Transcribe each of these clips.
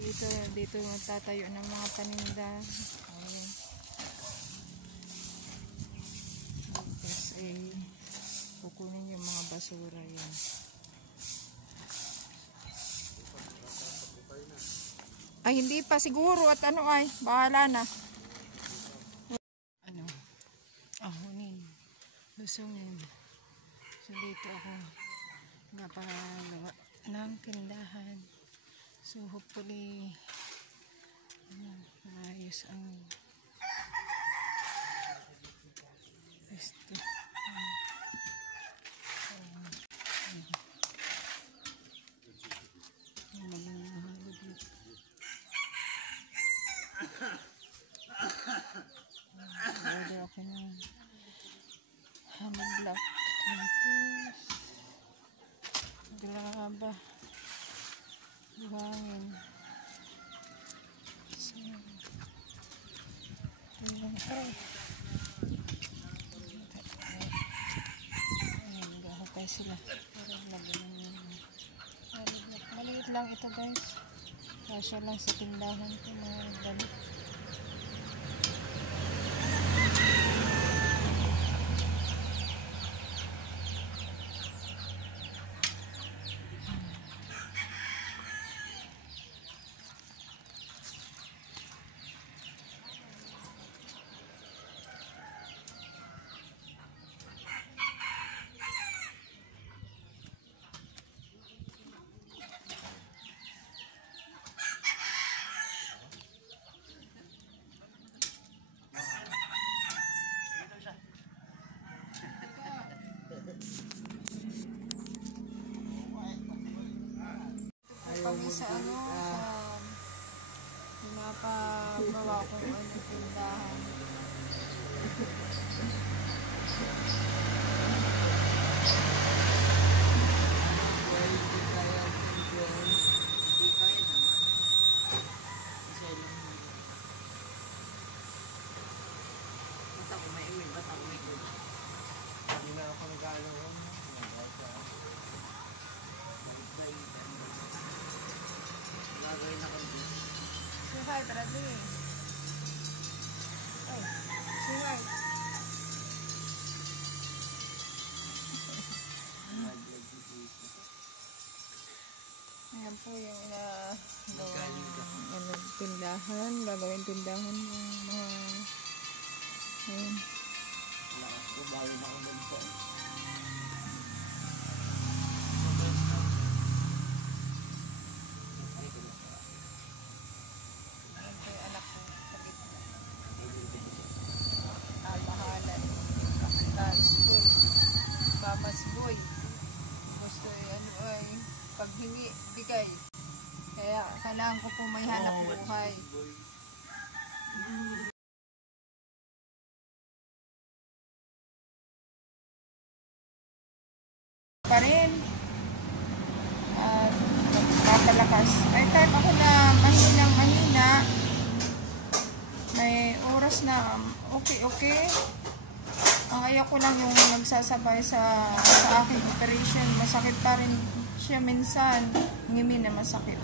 Dito tatayo ng mga paninda. Ayun. Tapos kukunin yung mga basura yan. Ay, hindi pa siguro at bahala na. Ahonin. Lusungin. So, dito ako napagawa ng tindahan. So, hopefully, maayos ang resto. Order ako ng hamad block. Graba. Buhangin. So, nagahukay sila. Maliit lang ito guys. Kasya lang sa tindahan ko mga damit. Kami sa pinapagawa kong tindahan. Hi, Bradley. Oh, say hi. Ayan po yung tindahan. Gagawin tindahan yung mga ayun. Lakas ko bago na ako ganito. Mamas boy. Gusto paghingi, bigay. Kaya kailangan ko po may hanap buhay. Pa rin. Papalakas. May time ako na mahina. May oras na okay. Ang ayaw ko lang yung nagsasabay sa aking operation. Masakit pa rin siya minsan. Ngimi na masakit.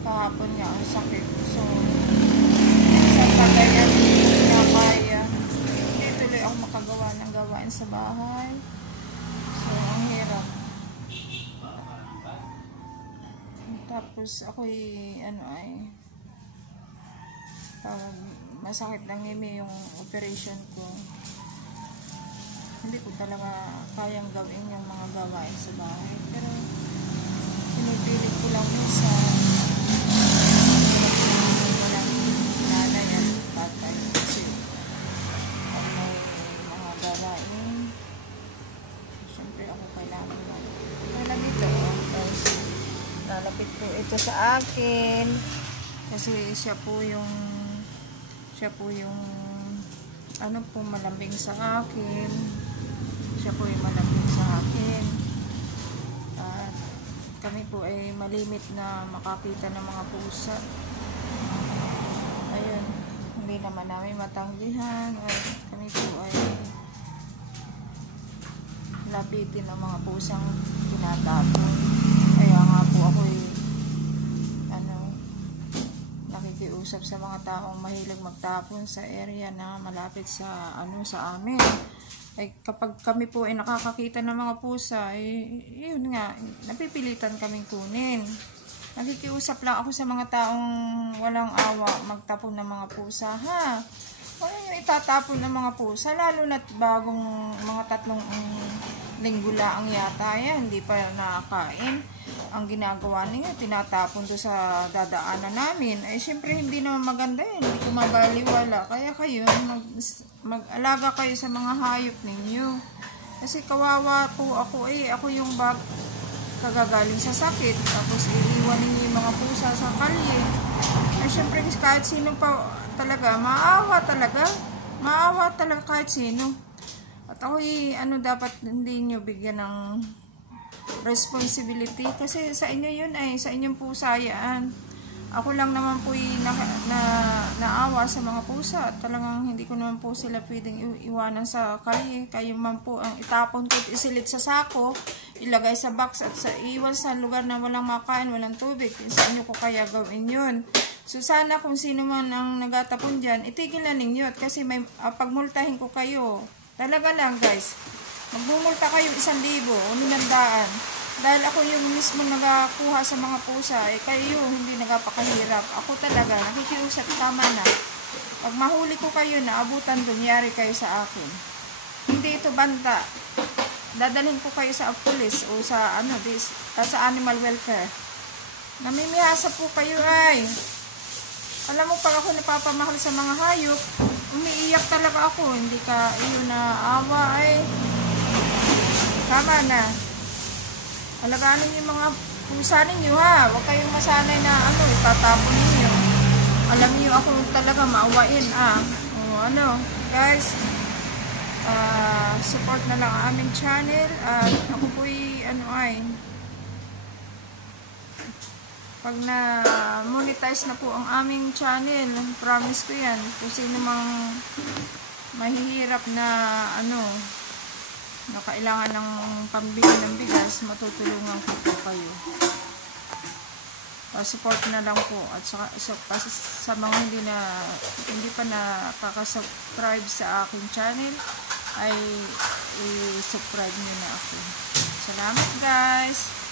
Kahapon nga ang sakit. So, minsan pagayan na kaya. Hindi tuloy ako makagawa ng gawain sa bahay. So, ang hirap. Tapos, ako'y pag masakit ng ngimi yung operation ko. Hindi ko talaga kayang gawin yung mga gawain sa bahay. Pero, pinipilit ko lang minsan. Walang nanay at tatay. Kasi, kung may mga gawain, siyempre ako kailangan lang. Alam ito, kasi lalapit po ito sa akin. Kasi siya po yung malambing sa akin. Siya po yung malambing sa akin. At kami po ay malimit na makakita ng mga pusa. Ayun, hindi naman namin matanggihan. At kami po ay lapitin ng mga pusang tinatapon. Kaya nga po ako nakikiusap sa mga taong mahilig magtapon sa area na malapit sa sa amin. Ay kapag kami po ay nakakakita ng mga pusa, yun nga, napipilitan kaming kunin. Nakikiusap lang ako sa mga taong walang awa magtapon ng mga pusa, ha? Kung yung itatapon ng mga pusa, lalo na't bagong mga 3 linggo lang yata yan, hindi pa nakakain. Ang ginagawa ninyo, tinatapon doon sa dadaanan namin. Ay, syempre, hindi naman maganda yun. Hindi ko mabaliwala. Kaya kayo, mag-alaga kayo sa mga hayop ninyo. Kasi kawawa po ako ako yung kagagaling sa sakit. Tapos, iiwan ninyo yung mga pusa sa kalye. Ay, syempre, kahit sino pa talaga, maawa talaga kahit sino. At ako dapat hindi nyo bigyan ng responsibility kasi sa inyo yun sa inyong pusa yan. Ako lang naman po naawa sa mga pusa at talagang hindi ko naman po sila pwedeng iwanan sa kalye. Kayo man po ang itapon ko at isilit sa sako, ilagay sa box at iwan sa lugar na walang makain, walang tubig. Sa inyo ko kaya gawin yun. So sana kung sino man ang nagatapon dyan, itigil na ninyo at kasi may pagmultahin ko kayo. Talaga lang guys, magmumulta kayo 1,000 o 900. Dahil ako yung mismo nagakuha sa mga pusa, kayo hindi nagapakahirap. Ako talaga, nakikiusap, tama na. Pag mahuli ko kayo na abutan doon, yari kayo sa akin. Hindi ito banta. Dadalhin ko kayo sa pulis o sa sa animal welfare. Namimihasa po kayo Alam mo, pag ako napapamahal sa mga hayop, umiiyak talaga ako. Hindi ka na awa Tama na. Alagaan ninyo yung mga pusa ninyo, ha. Huwag kayong masanay na itatapon ninyo. Alam niyo ako talaga maawain, guys, support na lang ang aming channel. At ako po'y pag na-monetize na po ang aming channel, promise ko yan, kung sino mang mahihirap na na kailangan ng pambili ng bigas, matutulungan ko po kayo. Support na lang po. At sa mga hindi pa nakaka-subscribe sa aking channel, ay i-subscribe nyo na ako. Salamat guys!